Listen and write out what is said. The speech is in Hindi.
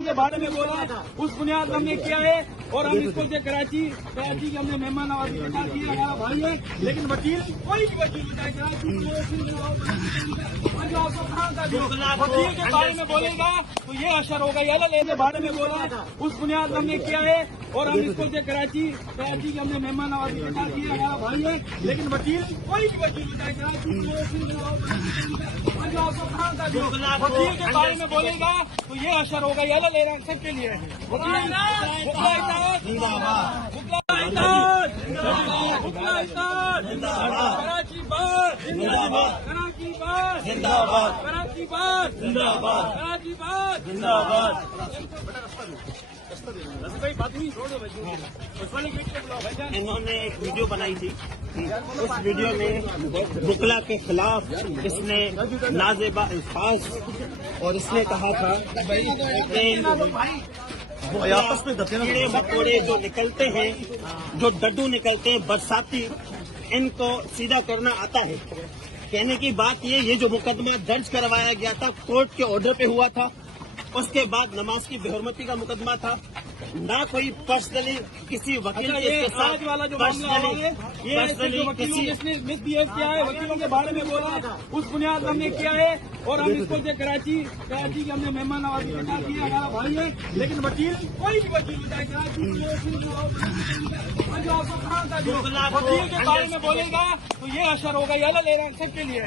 के बारे में बोला, उस बुनियाद हमने किया है और हम इसको से कराची की हमने मेहमान नवाजी बता दी हमारा भाई है, लेकिन वकील कोई भी वकील बताए कराची वकील के बारे में बोलेगा तो ये असर होगा। ये के बारे में बोला, उस बुनियाद हमने किया है और हम इसको से कराची की हमने मेहमान नवाजी बता दी हमारा भाई है, लेकिन वकील कोई भी वकील बताए कराची वकील के बारे में बोलेगा तो ये असर होगा। ये ले रहे हैं सबके लिए कराची बार जिंदाबाद, कराची बार जिंदाबाद, कराची बार जिंदाबाद, कराची बार जिंदाबाद। इन्होंने एक वीडियो बनाई थी, उस वीडियो में बुकला के खिलाफ इसने नाजेबा अल्फाज और इसने कहा था कि आपस में कीड़े मकोड़े जो निकलते हैं, जो डड्डू निकलते हैं बरसाती, इनको सीधा करना आता है। कहने की बात ये जो मुकदमा दर्ज करवाया गया था कोर्ट के ऑर्डर पे हुआ था, उसके बाद नमाज की बेहुरमती का मुकदमा था, ना कोई पर्सनली किसी वकील के साथ आज वाला जो मामला है ये जो वकीलों जिसने मिसबिहेव किया है, वकीलों के बारे में बोला, उस बुनियाद हमने किया है और हम इसको से कराची की हमने मेहमान नवाजी बता दी हमारा भाई है, लेकिन वकील कोई भी वकील बताए कराची वकील के बारे में बोलेगा तो ये असर होगा। ये ले रहे हैं सबके लिए